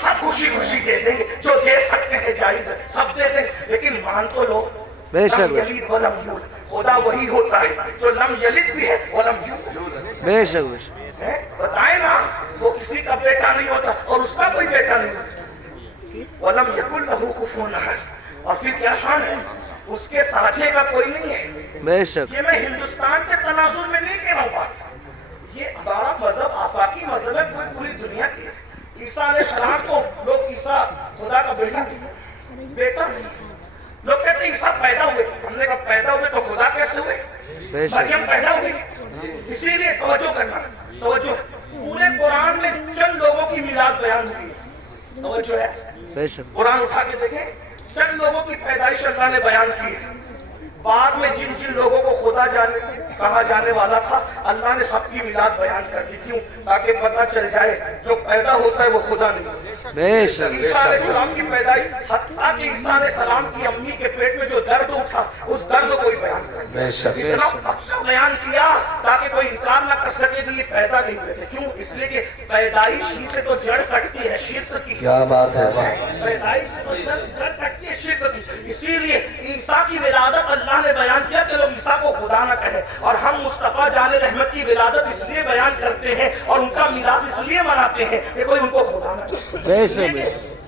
सब खुशी खुशी दे देंगे, जो दे सकते हैं जायज है सब दे देंगे, लेकिन मान तो लो बेशक यलीद वलम यूलद, खुदा वही होता है जो लम यलिद भी है वलम यूलद। बेशक बेशक बताए ना, वो किसी का बेटा नहीं होता और उसका कोई बेटा नहीं होता। वलम यकुल लहू कुफुवन अहद, और फिर क्या शान है, उसके साझे का कोई नहीं है। बेशक ये मैं हिंदुस्तान के तनाजुर में नहीं कह रहा हूँ बात, ये हमारा मजहब आफाकी मजहब है, कोई पूरी दुनिया की है। ईसा अलैहिस्सलाम को लोग ईसा खुदा का बेटा बेटा लोग कहते हैं ईसा पैदा हुए, हमने कहा पैदा हुए तो खुदा कैसे हुए, मरियम पैदा हुई। इसीलिए तवज्जो करना, तवज्जो, पूरे कुरान में चंद लोगों की मिलाद बयान हुई है, तवज्जो है। बेशक कुरान उठा के देखें, चंद लोगों की पैदाइश अल्लाह ने बयान की है। बाद में जिन जिन लोगों को खुदा कहा जाने वाला था, अल्लाह ने सबकी मिलाद बयान कर दी। क्यों? ताकि पता चल जाए जो पैदा होता है वो खुदा नहीं। बेशक ईसा अलैहिस्सलाम की पैदाइश, हत्ता कि ईसा अलैहिस्सलाम की अम्मी के पेट में जो दर्द उठा, उस दर्द को ही बयान कर दिया। इतना पक्का बयान किया ताकि कोई इनकार ना कर सके कि ये पैदा नहीं हुए थे। क्यों? इसलिए कि पैदाइश ही से तो जड़ कटती है शिर्क की। क्या बात है, पैदाइश से तो जड़ कटती है शिर्क की। इसीलिए ईसा की विलादत अल्लाह ने बयान किया कि लोग ईसा को खुदा ना कहें, और हम मुस्तफा जाने रहमत की विलादत इसलिए बयान करते हैं और उनका मिलाद इसलिए मनाते हैं कि कोई उनको खुदा ना कहे।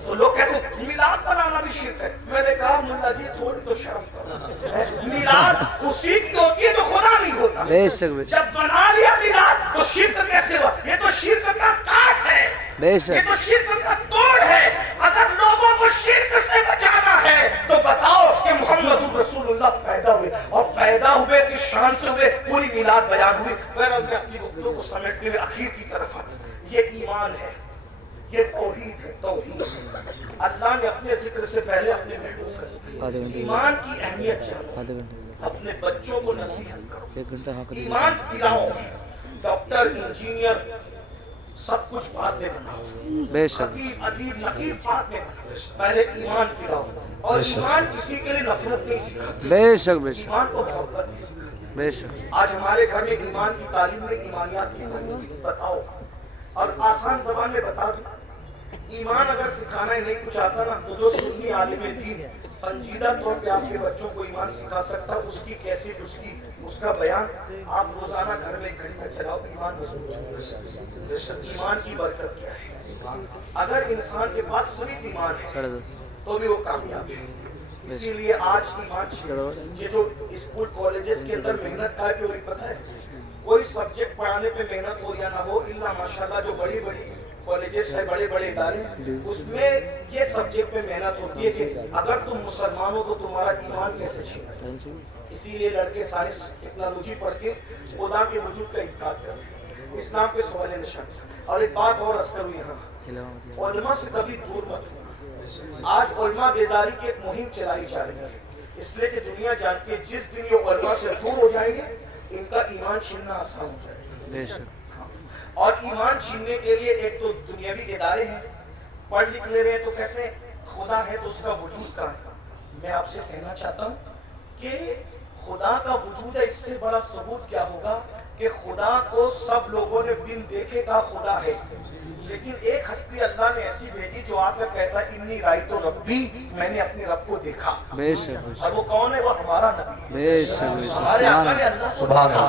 तो लोग कहते हैं मिलाद बनाना भी शिर्क है। मैंने कहा मुल्ला जी थोड़ी तो शर्म करो, मिलाद उसी की होती है जो खुदा नहीं होता। बेशक जब बना लिया मिलाद तो शिर्क कैसे हुआ? ये तो शिर्क का काट है, ये तो शिर्क का तोड़ है। अगर लोगों को शिर्क से बचाना है तो बताओ कि मोहम्मद रसूलुल्लाह पैदा हुए, और पैदा हुए की शान से हुए, पूरी मिलाद बयान हुई। मैं अपनी गुफ्तगू को समेटते हुए आखिर की तरफ आता हूं। ये ईमान है, ये तौहीद है, तौहीद। अल्लाह ने अपने जिक्र से पहले अपने महबूब का ईमान की अहमियत जानो, अपने बच्चों को नसीहत करो, ईमान पिलाओ। डॉक्टर इंजीनियर सब कुछ बाद में बनाओ, बेशक अदीब नकीब बाद में बनाओ, पहले ईमान पिलाओ। और ईमान किसी के लिए नफरत नहीं सिखाता, बेशक बेशक ईमान को मोहब्बत सिखाता। बेशक आज हमारे घर में ईमान की तालीम में ईमानियात की तालीम बताओ, और आसान ज़बान में बता दो। ईमान अगर सिखाना ही नहीं कुछ आता ना, तो जो सुन्नी आलिम दीन संजीदा तौर पे आपके बच्चों को ईमान सिखा सकता, उसकी कैसेट, उसका बयान आप रोजाना घर में एक घंटा चलाओ। ईमान ईमान की बरकत क्या है? अगर इंसान के पास सिर्फ ईमान है तो भी वो कामयाब है। इसीलिए आज ईमान, ये जो स्कूल कॉलेजेस के अंदर मेहनत का है, पता है कोई सब्जेक्ट पढ़ाने पे मेहनत हो या ना हो, इल्ला माशाल्लाह जो बड़ी बड़ी कॉलेजेस है, बड़े बड़े इदारे, उसमें ये सब्जेक्ट पे मेहनत होती है कि अगर तुम मुसलमान हो तो तुम्हारा ईमान कैसे छीना। इसीलिए लड़के साइंस टेक्नोलॉजी पढ़ के खुदा के वजूद का इनकार कर रहे हैं, इस्लाम पे सवाल निशान। और एक बात और अर्ज करूं, यहाँ उलमा से कभी दूर मत होना। आज उलमा बेजारी की एक मुहिम चलाई जा रही है, इसलिए कि दुनिया जानती है जिस दिन ये उलमा से दूर हो जाएंगे, इनका ईमान छीनना आसान हो जाएगा। और ईमान छीनने के लिए एक तो दुनियावी इदारे हैं, पढ़ लिख ले रहे हैं तो कहते हैं खुदा है तो उसका वजूद कहाँ है। मैं आपसे कहना चाहता हूँ कि खुदा का वजूद है, इससे बड़ा सबूत क्या होगा कि खुदा को सब लोगों ने बिन देखे कहा खुदा है, लेकिन एक हस्ती अल्लाह ने ऐसी भेजी जो आकर कहता है इन्नी राई तो रब्बी, मैंने अपने रब को देखा। और वो कौन है? वो हमारा नबी है, हमारे आका ने अल्लाह को देखा।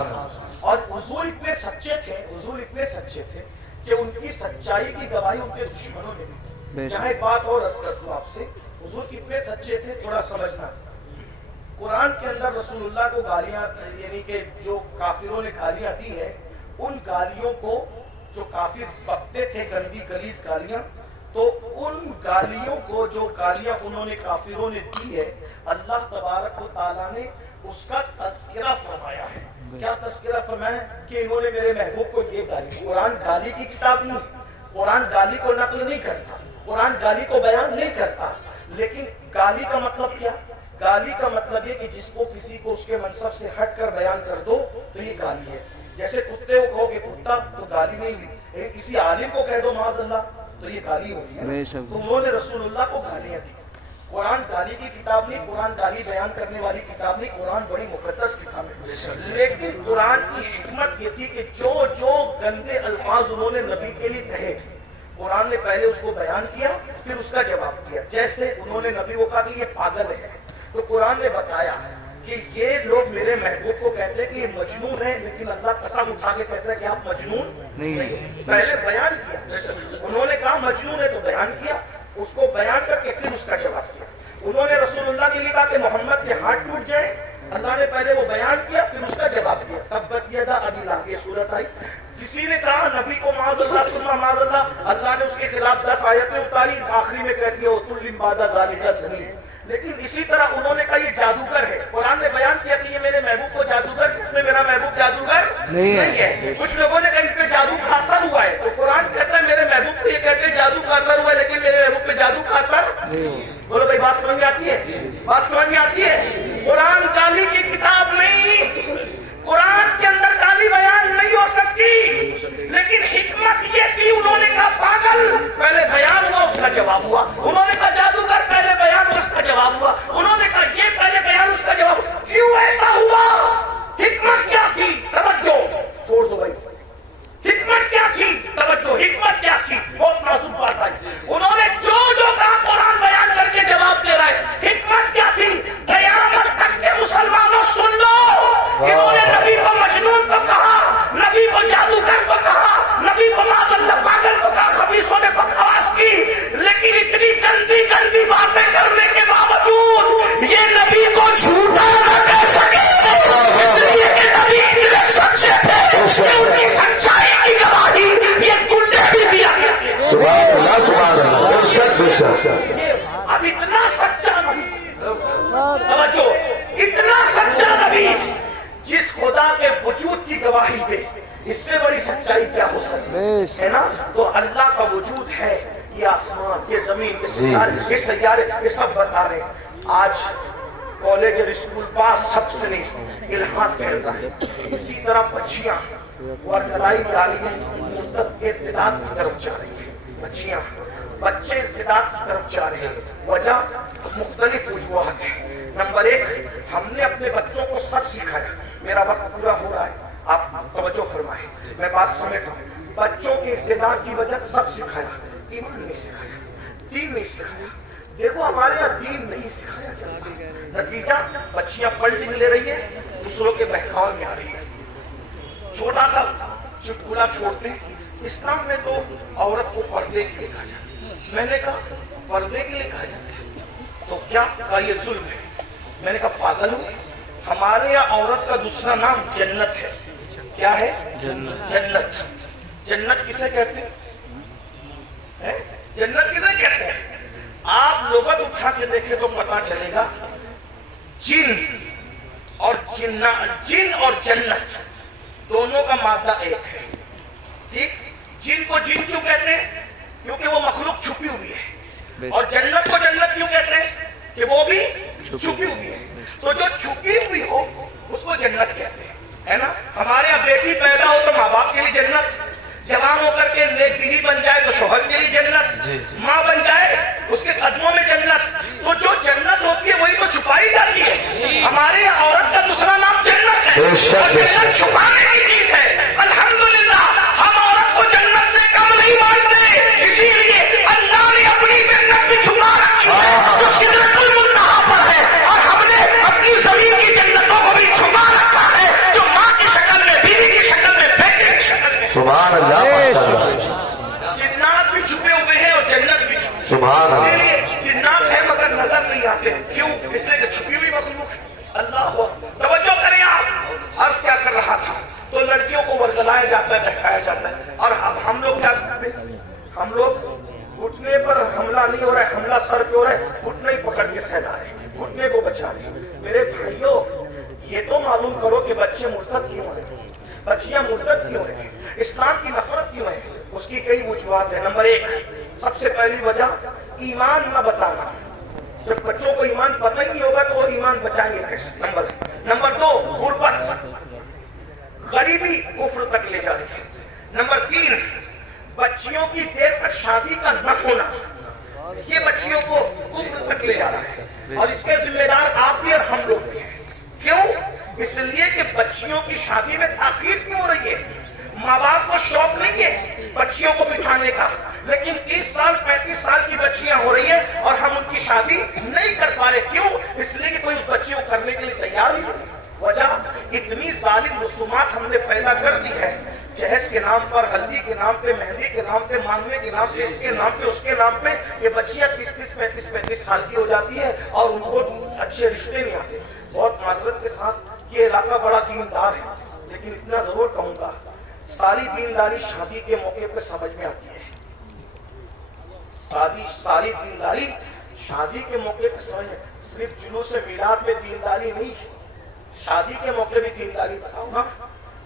और हुजूर इतने सच्चे थे, हुजूर इतने सच्चे थे कि उनकी सच्चाई की गवाही उनके दुश्मनों ने दी। यहाँ एक बात और अर्ज कर दूं आपसे, हुजूर कितने सच्चे थे थोड़ा समझना। कुरान के अंदर रसूलुल्लाह को गालियां, यानी कि जो काफिरों ने गालियां दी है, उन गालियों को जो काफिर बकते थे, गंदी गलीज गालियां, तो उन गालियों को जो गालियां उन्होंने काफिरों ने दी है, अल्लाह तबारक व तआला ने उसका तज़किरा फरमाया है। क्या तज़किरा फरमाया? कि इन्होंने मेरे महबूब को ये गाली। कुरान गाली की किताब नहीं, कुरान गाली को नकल नहीं करता, कुरान गाली को बयान नहीं करता, लेकिन गाली का मतलब क्या? गाली का मतलब ये कि जिसको किसी को उसके मनसब से हट कर बयान कर दो तो ये गाली है। जैसे कुत्ते को कहो कि कुत्ता, तो गाली नहीं हुई, लेकिन किसी आलिम को कह दो माज़अल्लाह तो ये गाली होगी है। तो उन्होंने रसूलुल्लाह को गालियां दी। कुरान गाली की किताब नहीं, कुरान गाली बयान करने वाली किताब नहीं, कुरान बड़ी मुकद्दस किताब है। लेकिन कुरान की हिकमत ये थी कि जो जो गंदे अल्फाज उन्होंने नबी के लिए कहे, قرآن نے پہلے اس کو بیان کیا پھر اس کا جواب دیا. جیسے انہوں نے نبی کو کہا کہ یہ پاگل ہے تو قرآن نے بتایا کہ یہ لوگ میرے محبوب کو کہتے ہیں کہ یہ مجنون ہے, لیکن اللہ قسم اٹھا کے کہتا ہے کہ آپ مجنون نہیں. پہلے بیان کیا, انہوں نے کہا مجنون ہے تو بیان کیا, اس کو بیان کر کے پھر اس کا جواب دیا. انہوں نے رسول اللہ کے لیے کہا کہ محمد کے ہاتھ ٹوٹ جائیں, اللہ نے پہلے وہ بیان کیا پھر اس کا جواب دیا. تبت یدا ابی لہب یہ صورت آئی. کسی نے کہا نبی کو معاذ اللہ ثم معاذ اللہ, اللہ نے اس کے خلاف 10 آیتیں اتاری, آخری میں کہہ دیا وَتُلِّمْ بَعْدَ ذَلِكَ زَنِيمٌ. لیکن اسی طرح انہوں نے کہا یہ جادوگر ہے. قرآن نے بیان کیا کہ یہ میرے محبوب کو جادوگر, کس نے میرا محبوب جادوگر نہیں ہے. کچھ لوگوں نے کہا ان پہ جادو کا اثر ہوا ہے, تو قرآن کہتا ہے میرے محبوب کو یہ کہتے ہیں جادو کا اثر ہوا ہے, لیکن میرے محبوب پہ جادو کا اثر نہیں. بولو بھائی بات سمجھ میں آتی ہے؟ بات سمجھ میں آتی ہے؟ قرآن گالی کی کتاب نہیں, قرآن کے اندر گالی بیان نہیں ہو سکتی, لیکن حکمت یہ تھی. انہوں نے کہا پاگل, پہلے بیان ہوا اس کا جواب ہوا. انہوں نے کہا جادوگر, پہلے بیان ہوا اس کا جواب ہوا. انہوں نے کہا یہ, پہلے بیان اس کا جواب. کیوں ایسا ہوا؟ حکمت کیا تھی؟ توجہ چھوڑ دو بھائی, حکمت کیا تھی؟ توجہ, حکمت کیا تھی؟ بہت معصوم بات آئی. انہوں نے جو کہا قرآن بیان کر کے جواب دے رہا ہے. حکمت کیا تھی؟ قیامت تک کے مسلمانوں سن لو, انہوں نے نبی کو مجنون کو کہا, نبی کو جادوگر کو کہا, نبی کو معاذ اللہ پاگل کو کہا, خبیثوں نے بکواس کی, لیکن اتنی گندی گندی باتیں کرنے کے باوجود یہ نبی کو جھوٹا نہ کہہ سکے, اس لیے کہ نبی اتنے سچے تھے کہ ان کی سچائی کی گواہی یہ گنڈے بھی دیا گیا. سبحان اللہ, سبحان اللہ, بے شک بے شک. اب اتنا سچا نبی, توجہ, اتنا سچا نبی جس خدا کے وجود کی گواہی دے, اس سے بڑی سچائی کیا ہو سکتی ہے نا. تو اللہ کا وجود ہے, یہ آسمان, یہ زمین, یہ سیارے, یہ سب بتا رہے ہیں. آج کالج اور اسکول پاس سب سے نہیں الہاد پھیل رہا ہے. اسی طرح بچیاں ورگلائی جا رہی ہیں, مرتد ارتداد کی طرف جا رہی ہیں. بچیاں, بچے ارتداد کی طرف جا رہے ہیں. وجہ مختلف وجوہات ہیں. نمبر 1, ہم نے اپنے بچوں کو سب سکھایا. میرا وقت پورا ہو رہا ہے, آپ توجہ فرمائیں, میں بات سمجھ رہا ہوں. بچوں کے ارتداد کی وجہ سب سکھایا, ایمان نہیں سکھایا, دین نہیں سکھایا. دیکھو ہمارے یہاں دین نہیں سکھایا جاتا, نتیجہ بچیاں پڑھ لکھ لے رہی ہے, دوسروں کے بہکاوے میں آ رہی ہے. چھوٹا سا چٹکلا چھوڑتے ہیں. اسلام میں تو عورت کو پردے کے لیے کہا جاتا ہے. میں نے کہا پردے کے لیے کہا جاتا ہے تو کیا کہا یہ ظلم ہے. میں نے کہا پاگل ہو, ہمارے یہاں عورت کا دوسرا نام جنت ہے. کیا ہے؟ جنت. جنت کسے کہتے ہیں؟ جنت کسے کہتے ہیں؟ آپ لغت اٹھا کے دیکھیں تو پتا چلے گا. جن اور جنت دونوں کا مادہ ایک ہے. ٹھیک, جن کو جن کیوں کہتے ہیں؟ کیونکہ وہ مخلوق چھپی ہوئی ہے. اور جنت کو جنت کیوں کہتے ہیں؟ کہ وہ بھی چھپی ہوئی ہے. تو جو چھپی ہوئی ہو اس کو جنت کہتے ہیں, ہے نا. ہمارے یہاں بیٹی پیدا ہو تو ماں باپ کے لیے جنت, جوان ہو کر کے نیک بیوی بن جائے تو شوہر کے لیے جنت, ماں بن جائے اس کے قدموں میں جنت. تو جو جنت ہوتی ہے وہی تو چھپائی جاتی ہے. ہمارے یہاں عورت کا دوسرا نام جنت ہے, اور جنت چھپانے کی چیز ہے. الحمدللہ ہم عورت کو جنت سے کم نہیں مانتے, اسی لیے اللہ نے اپنی جنت بھی چھپا رکھی ہے جو سدرۃ المنتہا پر ہے, اور ہم نے اپنی زمین کی جنتوں کو بھی چھپا رکھا ہے جو ماں کی شکل میں, بیوی کی شکل میں, بیٹے کی شکل میں. سبحان اللہ, جنات بھی چھپے ہوئے ہیں اور جنت بھی چھپی. سبحان اللہ. اسی لیے جنات ہیں مگر نظر نہیں آتے. کیوں؟ اس لیے کہ چھپی ہوئی مخلوق ہے. اللہ توجہ کریں. آپ عرض کیا کر رہا تھا, تو لڑکیوں کو ورگلایا جاتا ہے, بہکایا جاتا ہے. اور اب ہم لوگ کیا کرتے ہیں, ہم لوگ گھٹنے پر حملہ نہیں ہو رہا ہے, حملہ سر پہ ہو رہا ہے, گھٹنے ہی پکڑ کے سہلا رہے ہیں, گھٹنے کو بچا رہے ہیں. میرے بھائیوں, یہ تو معلوم کرو کہ بچے مرتد کیوں ہیں, بچیاں مرتد کیوں ہیں, اسلام کی نفرت کیوں ہے. اس کی کئی وجوہات ہیں. نمبر 1, سب سے پہلی وجہ ایمان نہ بتانا. جب بچوں کو ایمان پتہ ہی نہیں ہوگا تو وہ ایمان بچائیں گے کیسے. نمبر 2, غربت, غریبی کفر تک لے جا رہی ہے. نمبر 3, بچیوں کی دیر تک شادی کا نہ ہونا, یہ بچیوں کو کفر تک لے جا رہا ہے. اور اس کے ذمہ دار آپ بھی اور ہم لوگ بھی ہیں. کیوں؟ اس لیے کہ بچیوں کی شادی میں تاخیر کیوں ہو رہی ہے. माँ बाप को शौक नहीं है बच्चियों को बिठाने का, लेकिन 30 साल 35 साल की बच्चियां हो रही हैं और हम उनकी शादी नहीं कर पा रहे। क्यों? इसलिए कि कोई उस बच्ची को करने के लिए तैयार ही नहीं। वजह इतनी जालिम रसूमात हमने पैदा कर दी है, जहेज के नाम पर, हल्दी के नाम पे, मेहंदी के नाम पे, मांगने के नाम पे, इसके नाम पे, उसके नाम पे। ये बच्चियां 30 35 साल की हो जाती है और उनको अच्छे रिश्ते नहीं आते। बहुत माजरत के साथ ये इलाका बड़ा दीनदार है, लेकिन इतना जरूर कहूंगा सारी दीनदारी शादी के मौके पे समझ में आती है। सारी दीनदारी शादी के मौके पे समझ में, सिर्फ जुलूस मिलाद में दीनदारी नहीं, शादी के मौके भी दीनदारी बताओ ना।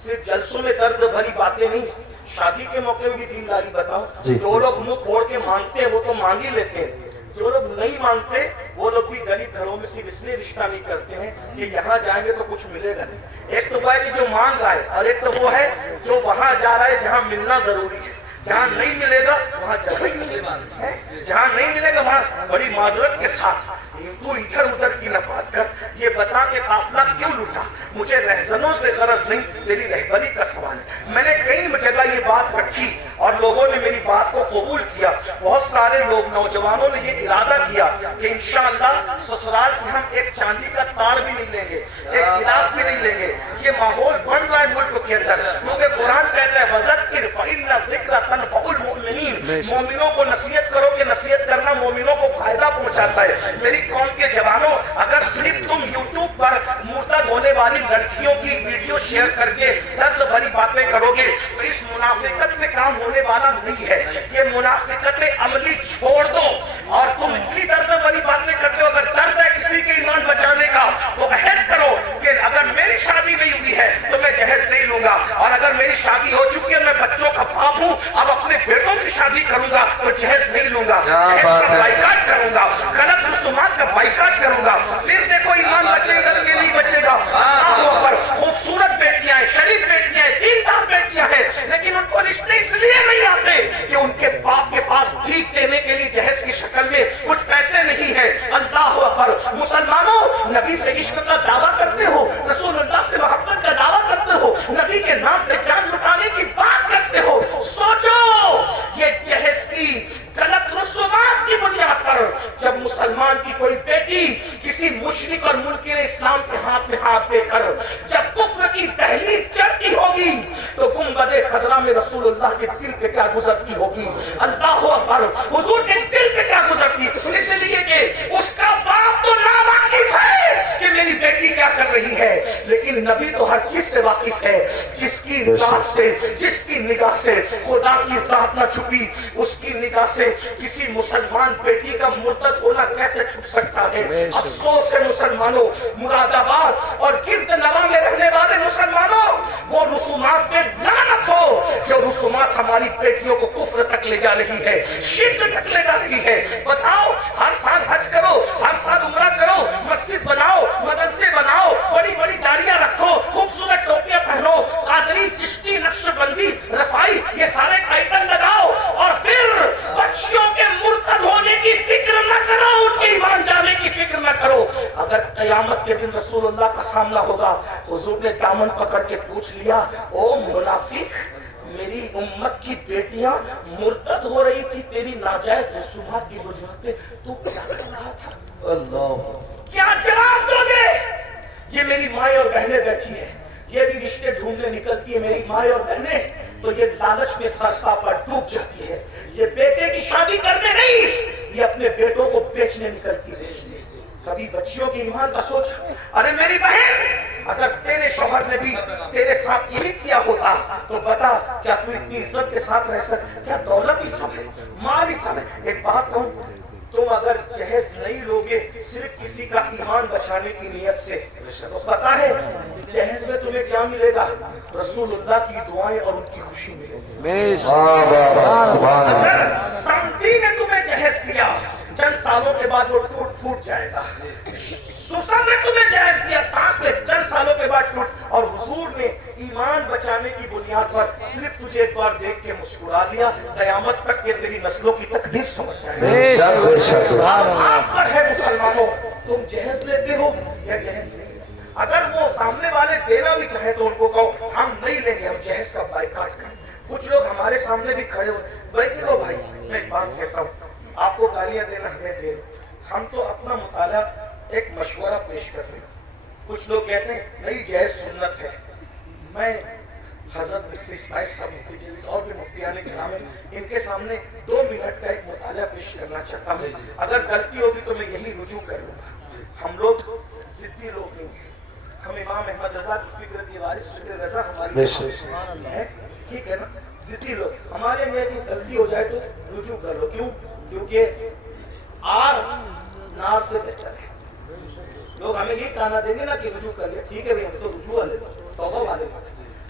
सिर्फ जलसों में दर्द भरी बातें नहीं, शादी के मौके भी दीनदारी बताओ। जो लोग मुंह फोड़ के मांगते हैं वो तो मांग ही लेते हैं, जो लोग नहीं मांगते वो लोग भी गरीब घरों में सिर्फ इसलिए रिश्ता नहीं करते हैं कि यहाँ जाएंगे तो कुछ मिलेगा नहीं। एक तो वो है कि जो मांग रहा है, और एक तो वो है जो वहां जा रहा है जहाँ मिलना जरूरी है। जहाँ नहीं मिलेगा वहां जाना ही नहीं, जहाँ नहीं मिलेगा वहां बड़ी माजरत के साथ तू इधर उधर की न बात कर, ये बता के काफिला क्यों लूटा। मुझे रहजनों से गरज नहीं, तेरी रहबरी का सवाल है। मैंने कई जगह ये बात रखी और लोगों ने मेरी बात को कबूल किया। बहुत सारे लोग, नौजवानों ने ये इरादा किया कि इंशाअल्लाह ससुराल से हम एक चांदी का तार भी नहीं लेंगे, एक गिलास भी नहीं लेंगे। ये माहौल बन रहा है मुल्क के अंदर, क्योंकि कुरान कहता है वज़क्किर फ़इन्न ज़िक्र तनफ़उल मुमिनीन। मोमिनों को नसीहत करो कि नसीहत करना मोमिनों को फायदा पहुंचाता है। मेरी कौम के जवानों, अगर सिर्फ तुम YouTube पर मुर्तद होने वाली लड़कियों की वीडियो शेयर करके दर्द भरी बातें करोगे तो इस मुनाफिकत से काम होने वाला नहीं है। ये मुनाफिकत अमली छोड़ दो। और तुम इतनी दर्द भरी बातें करते हो, अगर दर्द है किसी के ईमान बचाने का तो अहद करो कि अगर मेरी शादी नहीं हुई है तो मैं जहेज नहीं लूंगा, और अगर मेरी शादी हो चुकी है, मैं बच्चों का बाप हूं, अब अपने बेटों की शादी करूंगा तो जहेज नहीं लूंगा, जहेज का बाइकाट करूंगा, गलत रसूमात का बाइकाट करूंगा। फिर देखो ईमान बचेगा कि नहीं बचेगा। पर खूबसूरत बेटियां हैं, शरीफ बेटियां हैं, दीनदार बेटियां हैं, लेकिन उनको रिश्ते इसलिए नहीं आते कि उनके बाप के पास भीख देने के लिए जहेज की शक्ल में कुछ पैसे नहीं है। अल्लाह अकबर। मुसलमानों, नबी से इश्क का दावा करते हो, रसूलुल्लाह से मोहब्बत का दावा करते हो, नबी के नाम पे जान लुटाने की बात करते हो। सोचो ये जहेज की गलत रसूमात की बुनियाद पर जब मुसलमान की कोई बेटी किसी मुशरिक और मुनकिर इस्लाम के हाथ में हाथ देकर जब कुफ्र की दहलीज चढ़ती होगी तो गुंबदे खजरा में रसूलुल्लाह के दिल पे क्या गुजरती होगी। अल्लाह अकबर। हुजूर के दिल पे क्या गुजरती, इसलिए कि उसका बाप तो नावाकिफ है कि मेरी बेटी क्या कर रही है, लेकिन नबी तो हर चीज से वाकिफ है। जिसकी जात से, जिसकी निगाह से खुदा की जात ना छुपी, उसकी निगाह से किसी मुसलमान बेटी का मुर्तद होना कैसे छुप सकता है। अफसोस है मुसलमानों, मुरादाबाद और गिरद नवा में रहने वाले मुसलमानों, वो रसूमात पे लानत हो जो रसूमात हमारी बेटियों को कुफ्र तक ले जा रही है, शिर्क तक ले जा रही है। बताओ, हर साल हज करो, हर साल उम्रा करो, मस्जिद बनाओ, मदरसे बनाओ, बड़ी बड़ी दाढ़ियां रखो, खूबसूरत टोपियां पहनो, कादरी, चिश्ती, नक्शबंदी, रफाई, ये सारे टाइटल लगाओ, और फिर बच्चियों के मुर्तद होने की फिक्र न करो, उनके ईमान जाने की फिक्र न करो। अगर कयामत के दिन रसूलुल्लाह का सामना होगा, हुजूर ने दामन पकड़ के पूछ लिया, ओ मुनाफिक, मेरी उम्मत की बेटियां मुर्तद हो रही थी तेरी नाजायज रसूमात की बुनियाद पे, तू क्या कर रहा था? अल्लाह, क्या जवाब दोगे? ये मेरी माँ और बहनें बैठी है, ये भी रिश्ते ढूंढने निकलती है मेरी माँ और बहनें, तो ये लालच में सरका पर डूब जाती है। ये बेटे की शादी करने नहीं, ये अपने बेटों को बेचने निकलती है। कभी बच्चियों के ईमान का सोच। अरे मेरी बहन, अगर तेरे शौहर ने भी तेरे साथ यही किया होता तो बता, क्या तू इतनी इज्जत के साथ रह सकता? क्या दौलत ही सब है, माल ही सब है? एक बात कहूं, तुम अगर जहेज नहीं लोगे सिर्फ किसी का ईमान बचाने की नियत से, तो पता है जहेज में तुम्हें क्या मिलेगा? रसूलुल्लाह की दुआएं और उनकी खुशी मिलेगी। अगर समझी ने तुम्हें जहेज दिया, चंद सालों के बाद वो टूट फूट जाएगा। सुसन ने तुम्हें जहेज दिया, सांस ले, चंद सालों के बाद टूट। और हुजूर ने ईमान बचाने की बुनियाद पर सिर्फ तुझे एक बार देख के मुस्कुरा लिया, कयामत तक के तेरी नस्लों की तकदीर समझ जाएगा। आप पर है मुसलमानों, तुम जहेज लेते हो या जहेज नहीं? अगर वो सामने वाले देना भी चाहे तो उनको कहो हम नहीं लेंगे, हम जहेज का बाइकाट करें। کچھ لوگ ہمارے سامنے بھی کھڑے ہو بھائی دیکھو بھائی میں ایک بات کہتا ہوں آپ کو گالیاں دینا ہمیں دے ہم تو اپنا مطالعہ ایک مشورہ پیش کر رہے ہیں کچھ لوگ کہتے ہیں نہیں جائز سنت ہے میں حضرت مفتی اسماعیل صاحب مفتی جلیس اور بھی مفتیان کرام ہیں ان کے سامنے 2 منٹ کا ایک مطالعہ پیش کرنا چاہتا ہوں اگر غلطی ہوگی تو میں یہی رجوع کروں گا ہم لوگ ضدی لوگ نہیں ہیں ہم امام احمد رضا کی فکر کی وارث فکر رضا ہماری ہے ٹھیک ہے نا ضدی لوگ ہمارے میں کہ غلطی ہو جائے تو رجوع کر لو کیوں کیونکہ آر نار سے بہتر ہے لوگ ہمیں یہ کہنا دیں گے نا کہ رجوع کر لیا ٹھیک ہے ہمیں تو رجوع والے توبہ والے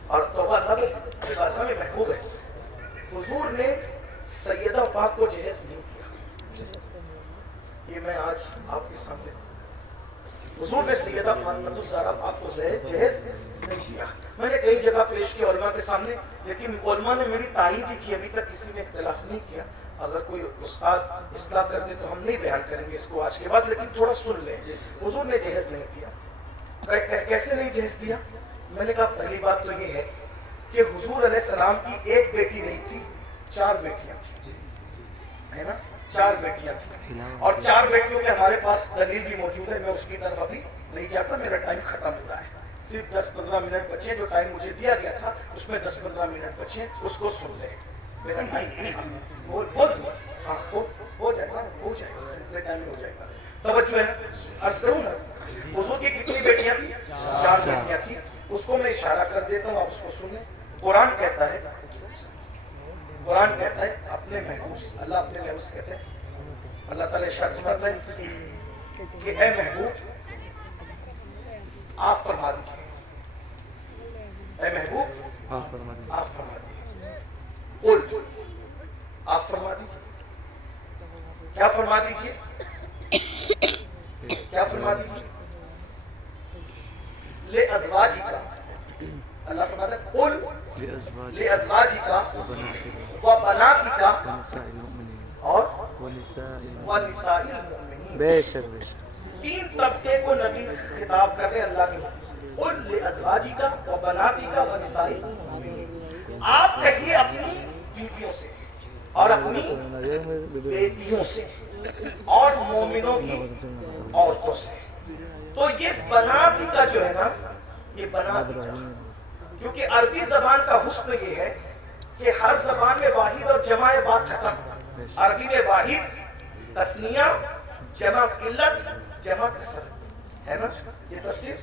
اور توبہ اللہ میں محبوب ہے حضور نے سیدہ پاک کو جہیز نہیں کیا یہ میں آج آپ کے سامنے حضور نے سیدہ فاطمہ الزہرا پاک کو جہیز نہیں کیا میں نے کئی جگہ پیش کیا علماء کے سامنے لیکن علماء نے میری تائید ہی کی ابھی تک کسی نے اختلاف نہیں کیا اگر کوئی استاد اصلاح کر دے تو ہم نہیں بیان کریں گے اس کو آج کے بعد لیکن تھوڑا سن لیں حضور نے جہیز نہیں دیا کیسے نہیں جہیز دیا میں نے کہا پہلی بات تو یہ ہے کہ حضور علیہ السلام کی ایک بیٹی نہیں تھی 4 بیٹیاں تھیں ہے نا 4 بیٹیاں تھیں اور 4 بیٹیوں کے ہمارے پاس دلیل بھی موجود ہے میں اس کی طرف ابھی نہیں جاتا میرا ٹائم ختم ہو رہا ہے صرف 10-15 منٹ بچے جو ٹائم مجھے دیا گیا تھا اس میں 10-15 منٹ بچے اس کو سن لیں میرا ٹائم بول ہاں ہو جائے گا میرا ٹائم ہو جائے گا توجہ ہے عرض کروں نا حضور کی کتنی بیٹیاں تھیں 4 بیٹیاں تھیں اس کو میں اشارہ کر دیتا ہوں آپ اس کو سنیں قرآن کہتا ہے اپنے محبوب اللہ اپنے محبوب کہتے ہیں اللہ تعالیٰ ارشاد فرماتا ہے کہ اے محبوب آپ فرما دیجیے اے محبوب آپ فرما دیجیے قل آپ فرما دیجیے کیا فرما دیجیے کیا فرما دیجیے لے ازواجکا اللہ فرماتا ہے قل لے ازواجکا و بناتکا اور ونساء المؤمنین بے شک 3 طبقے کو نبی خطاب کر رہے اللہ کے حکم سے قل لے ازواجکا و بناتکا ونساء المؤمنین آپ کہیے اپنی بیویوں سے اور اپنی بیٹیوں سے اور مومنوں کی عورتوں سے تو یہ بناتی کا جو ہے نا یہ بناتی کا کیونکہ عربی زبان کا حسن یہ ہے کہ ہر زبان میں واحد اور جمع بات ختم عربی میں واحد تثنیہ جمع قلت جمع کثرت ہے نا یہ تفسیر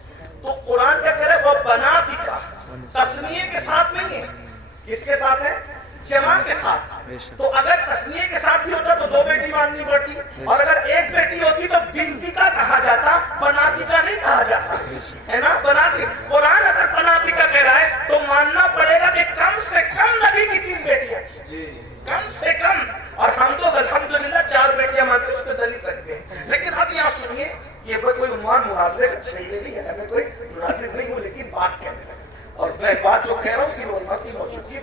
تو قرآن کیا کہہ رہا ہے وہ بناتی کا تثنیہ کے ساتھ نہیں ہے کس کے ساتھ ہے جمع کے ساتھ تو اگر تثنیہ کے ساتھ بھی ہوتا تو 2 بیٹی ماننی پڑتی اور اگر ایک بیٹی ہوتی تو بنتی کا کہا جاتا بناتی کا نہیں کہا جاتا ہے نا بناتی قرآن اگر بناتی کا کہہ رہا ہے تو ماننا پڑے گا کہ کم سے کم نبی کی 3 بیٹیاں تھیں کم سے کم اور ہم تو الحمدللہ 4 بیٹیاں مانتے اس پہ دلیل رکھتے ہیں لیکن اب یہاں سنیے یہ کوئی عنوان مناظرے کا چاہیے نہیں ہے میں کوئی مناظر نہیں ہوں لیکن بات کہنے لگا اور میں بات جو کہہ رہا ہوں کہ علماء کی موجودگی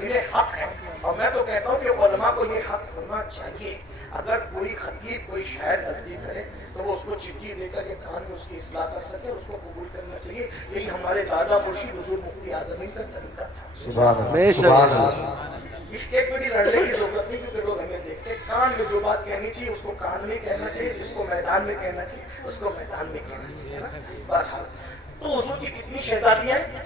یہ حق ہے اور میں تو کہتا ہوں کہ علماء کو یہ حق ہونا چاہیے اگر کوئی خطیب کوئی شاعر غلطی کرے تو وہ اس کو چٹھی دے کر یہ کان میں اس کی اصلاح کر سکے اس کو قبول کرنا چاہیے یہی ہمارے دادا مرشد حضور مفتی اعظم کا طریقہ تھا سبحان اللہ اسٹیج پہ بھی لڑنے کی ضرورت نہیں کیونکہ لوگ ہمیں دیکھتے کان میں جو بات کہنی چاہیے اس کو کان میں کہنا چاہیے جس کو میدان میں کہنا چاہیے اس کو میدان میں کہنا چاہیے بہرحال تو حضور کی کتنی شہزادیاں ہیں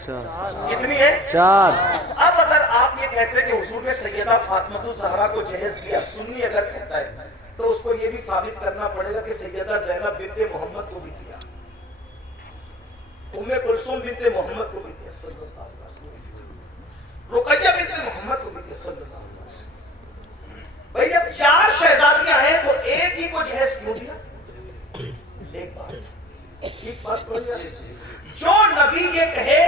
کتنی ہیں 4 اب اگر آپ یہ کہتے ہیں کہ حضور نے سیدہ فاطمہ الزہرا کو جہیز دیا سنی اگر کہتا ہے تو اس کو یہ بھی ثابت کرنا پڑے گا کہ سیدہ زینب بنت محمد کو بھی دیا ام کلثوم بنت محمد کو بھی دیا صلی اللہ علیہ وسلم رقیہ بنت محمد کو بھی دیا صلی اللہ علیہ وسلم بھئی جب 4 شہزادیاں ہیں تو ایک ہی کو جہیز کیوں دیا ایک بات ٹھیک بات سمجھ جو نبی یہ کہے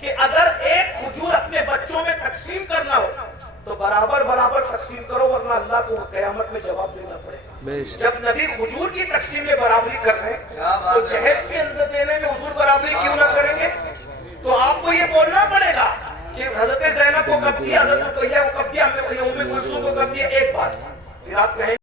کہ اگر ایک کھجور اپنے بچوں میں تقسیم کرنا ہو تو برابر برابر تقسیم کرو ورنہ اللہ کو قیامت میں جواب دینا پڑے گا جب نبی کھجور کی تقسیم میں برابری کر رہے ہیں تو جہیز کے اندر دینے میں حضور برابری کیوں نہ کریں گے تو آپ کو یہ بولنا پڑے گا کہ حضرت زینب کو کب دیا حضرت رقیہ کو کب دیا ام کلثوم کو کب دیا ایک بات پھر آپ کہیں